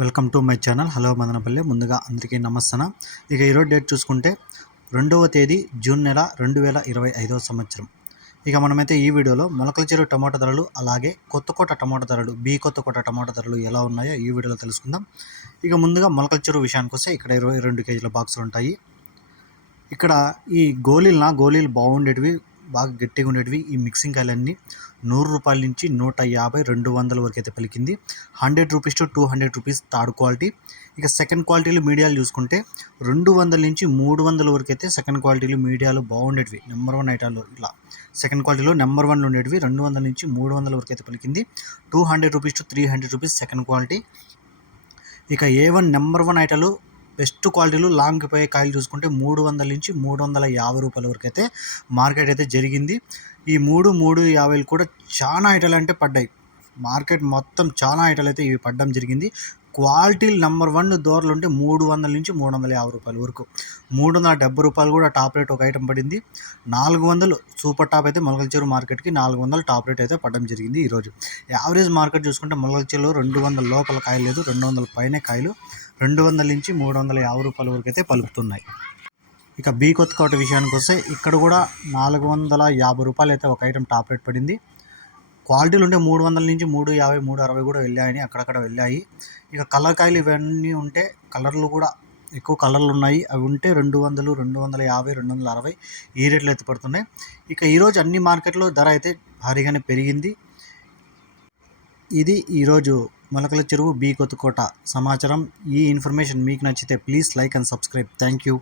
Welcome to my channel. Hello Madanapalle. ముందుగా అందరికీ నమస్తన ఇక ఈరోజు డేట్ చూసుకుంటే రెండవ తేదీ జూన్ నెల రెండు వేల ఇరవై ఐదవ సంవత్సరం. ఇక మనమైతే ఈ వీడియోలో మొలకల చెరువు టమాటా ధరలు అలాగే కొత్తకోట టమాటా ధరలు బీ కొత్తకోట టమాటా ధరలు ఎలా ఉన్నాయో ఈ వీడియోలో తెలుసుకుందాం. ఇక ముందుగా మొలకల చెరువు విషయానికి వస్తే ఇక్కడ ఇరవై రెండు కేజీల బాక్సులు ఉంటాయి. ఇక్కడ ఈ గోళీలన గోళీలు బాగుండేటివి బాగా గట్టిగా ఉండేటివి. ఈ మిక్సింగ్ కాయలన్నీ నూరు రూపాయల నుంచి నూట యాభై రెండు వందల వరకు అయితే పలికింది. Hundred rupees to two hundred rupees third quality ఇక సెకండ్ క్వాలిటీలు మీడియాలు చూసుకుంటే రెండు వందల నుంచి మూడు వందల వరకు అయితే సెకండ్ క్వాలిటీలు మీడియాలు బాగుండేటివి. నెంబర్ వన్ ఐటాలు ఇలా సెకండ్ క్వాలిటీలో నెంబర్ వన్ ఉండేటివి రెండు వందల నుంచి మూడు వందల వరకు అయితే పలికింది. Two hundred rupees to three hundred rupees second quality ఇక ఏ వన్ నెంబర్ వన్ ఐటాలు బెస్ట్ క్వాలిటీలు లాంగ్ పోయే కాయలు చూసుకుంటే మూడు వందల నుంచి మూడు వందల యాభై రూపాయల వరకు అయితే మార్కెట్ అయితే జరిగింది. ఈ మూడు మూడు యాభైలు కూడా చాలా ఐటలు అంటే పడ్డాయి. మార్కెట్ మొత్తం చాలా ఐటలు అయితే ఇవి పడ్డం జరిగింది. క్వాలిటీ నెంబర్ వన్ దోరలు ఉంటే మూడు వందల నుంచి మూడు వందల యాభై రూపాయల వరకు. మూడు వందల డెబ్బై రూపాయలు కూడా టాప్ రేట్ ఒక ఐటమ్ పడింది. నాలుగు వందలు సూపర్ టాప్ అయితే మొలకల చెరువు మార్కెట్కి నాలుగు వందలు టాప్ రేట్ అయితే పడడం జరిగింది ఈరోజు. యావరేజ్ మార్కెట్ చూసుకుంటే మొలకల చెరువులో రెండు వందల లోపల కాయలు లేదు రెండు వందల పైనే కాయలు రెండు వందల నుంచి మూడు వందల యాభై రూపాయల వరకు అయితే పలుకుతున్నాయి. ఇక బీ కొత్త కోట విషయానికి వస్తే ఇక్కడ కూడా నాలుగు వందల యాభై రూపాయలు అయితే ఒక ఐటమ్ టాప్ రేట్ పడింది. క్వాలిటీలు ఉంటే మూడు వందల నుంచి మూడు యాభై మూడు అరవై కూడా వెళ్ళాయని అక్కడక్కడ వెళ్ళాయి. ఇక కలర్ కాయలు ఇవన్నీ ఉంటే కలర్లు కూడా ఎక్కువ కలర్లు ఉన్నాయి. అవి ఉంటే రెండు వందలు రెండు వందల యాభై రెండు వందల అరవై ఈ రేట్లు అయితే పడుతున్నాయి. ఇక ఈరోజు అన్ని మార్కెట్లో ధర అయితే భారీగానే పెరిగింది. ఇది ఈరోజు మొలకల చెరువు బీ కొత్తకోట సమాచారం. ఈ ఇన్ఫర్మేషన్ మీకు నచ్చితే please like and subscribe. Thank you.